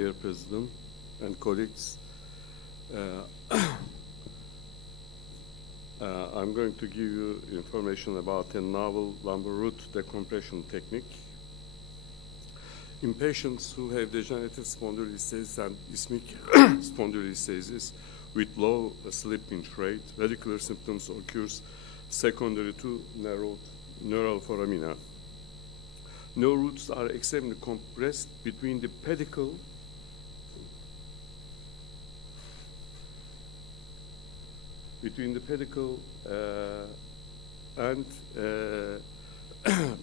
dear President and colleagues. I'm going to give you information about a novel lumbar root decompression technique. In patients who have degenerative spondylolisthesis and ischemic spondylolisthesis with low slip pinch rate, radicular symptoms occurs secondary to neural foramina. No roots are extremely compressed between the pedicle and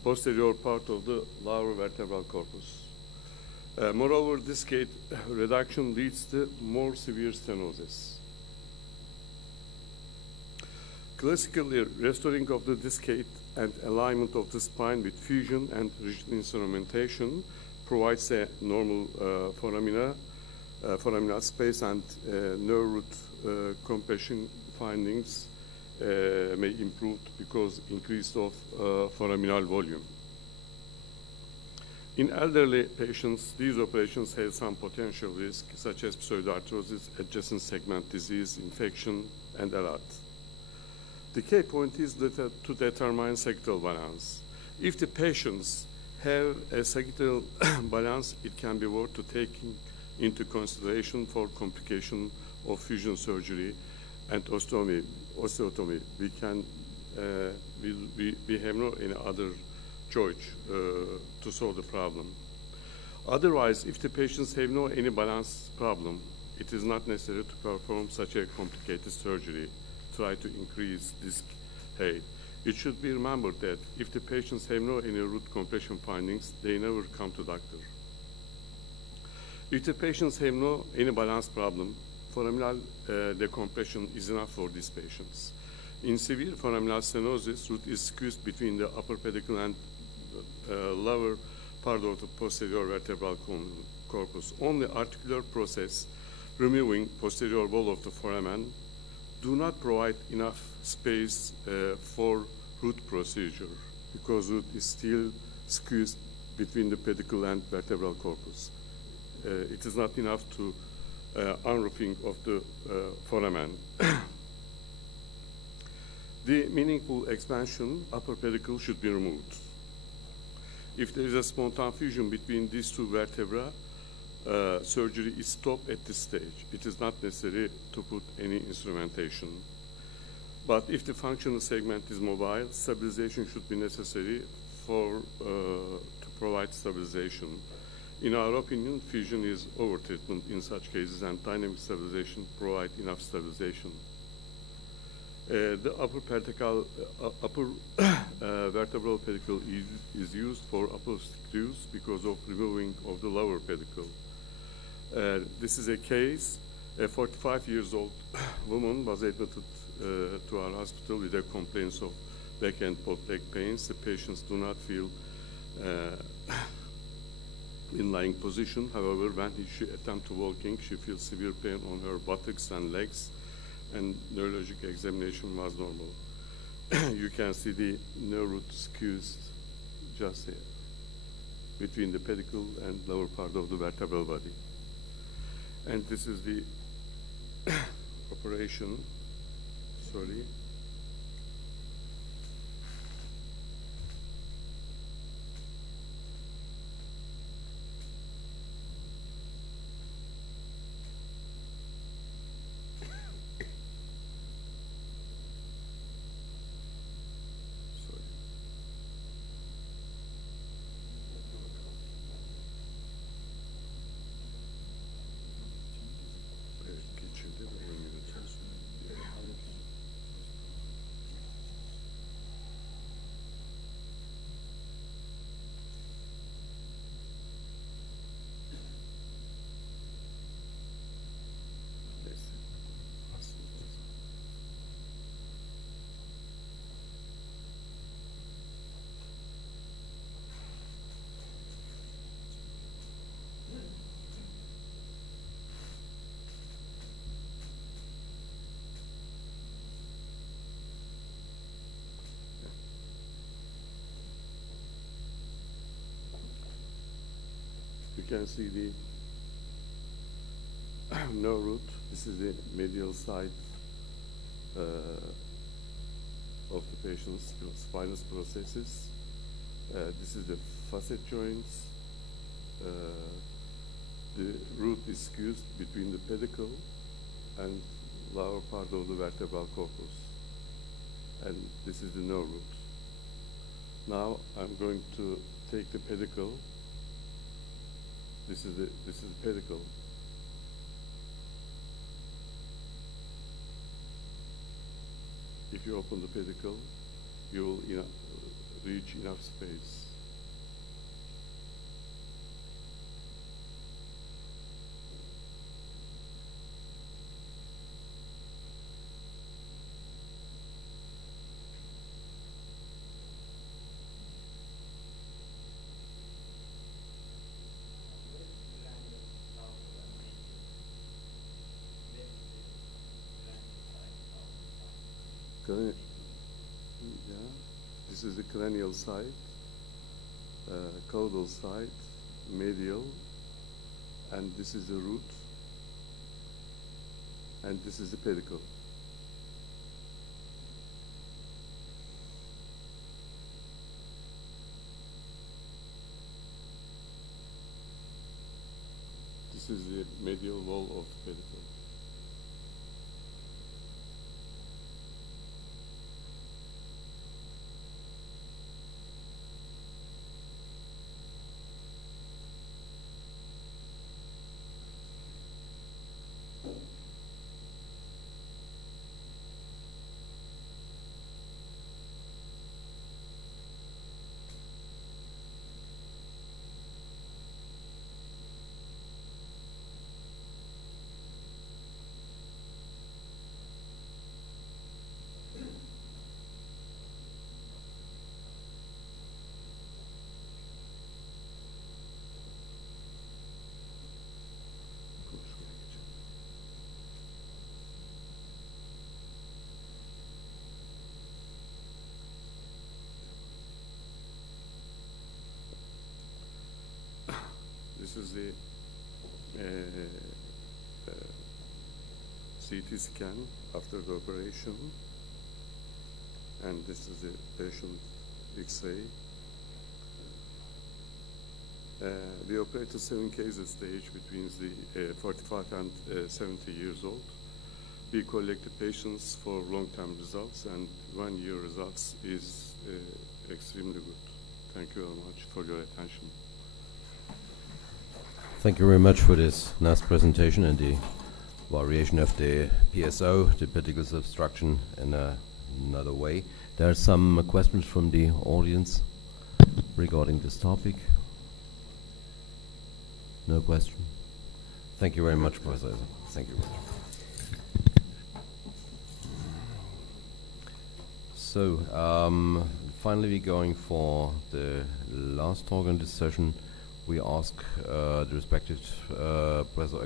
posterior part of the lower vertebral corpus. Moreover, discate reduction leads to more severe stenosis. Classically, restoring of the discate and alignment of the spine with fusion and rigid instrumentation provides a normal foraminal space, and nerve root compression findings may improve because increase of foraminal volume. In elderly patients, these operations have some potential risk, such as pseudoarthrosis, adjacent segment disease, infection, and a lot. The key point is to determine sagittal balance. If the patients have a sagittal balance, it can be worth to taking into consideration for complication of fusion surgery and osteotomy. We have no any other choice to solve the problem. Otherwise, if the patients have no any balance problem, it is not necessary to perform such a complicated surgery. Try to increase disc height. It should be remembered that if the patients have no any root compression findings, they never come to doctor. If the patients have no any balance problem, foraminal decompression is enough for these patients. In severe foraminal stenosis, root is squeezed between the upper pedicle and lower part of the posterior vertebral corpus. Only articular process removing posterior wall of the foramen do not provide enough space for root procedure because root is still squeezed between the pedicle and vertebral corpus. It is not enough to unroofing of the foramen. The meaningful expansion, upper pedicle should be removed. If there is a spontaneous fusion between these two vertebrae, surgery is stopped at this stage. It is not necessary to put any instrumentation. But if the functional segment is mobile, stabilization should be necessary to provide stabilization. In our opinion, fusion is over-treatment in such cases, and dynamic stabilization provide enough stabilization. The upper vertebral pedicle is used for apostolic use because of removing of the lower pedicle. This is a case. A 45-year-old woman was admitted to our hospital with a complaint of back and both leg pains. The patients do not feel in lying position. However, when she attempts walking, she feels severe pain on her buttocks and legs, and neurologic examination was normal. You can see the nerve root squeezed just here between the pedicle and lower part of the vertebral body. And this is the operation. Sorry. You can see the no root. This is the medial side of the patient's spinous processes. This is the facet joints. The root is squeezed between the pedicle and lower part of the vertebral corpus. And this is the no root. Now I'm going to take the pedicle. This is the pedicle. If you open the pedicle, you will reach enough space. Yeah. This is the cranial side, caudal side, medial, and this is the root, and this is the pedicle. This is the medial wall of the pedicle. This is the CT scan after the operation, and this is the patient X-ray. We operated 7 cases stage between the 45 and 70 years old. We collected patients for long-term results, and 1-year results is extremely good. Thank you very much for your attention. Thank you very much for this nice presentation and the variation of the PSO, the pedicle obstruction, in another way. There are some questions from the audience regarding this topic. No question? Thank you very much, Professor. Thank you very much. So, finally we're going for the last talk in this session. We ask the respective Professor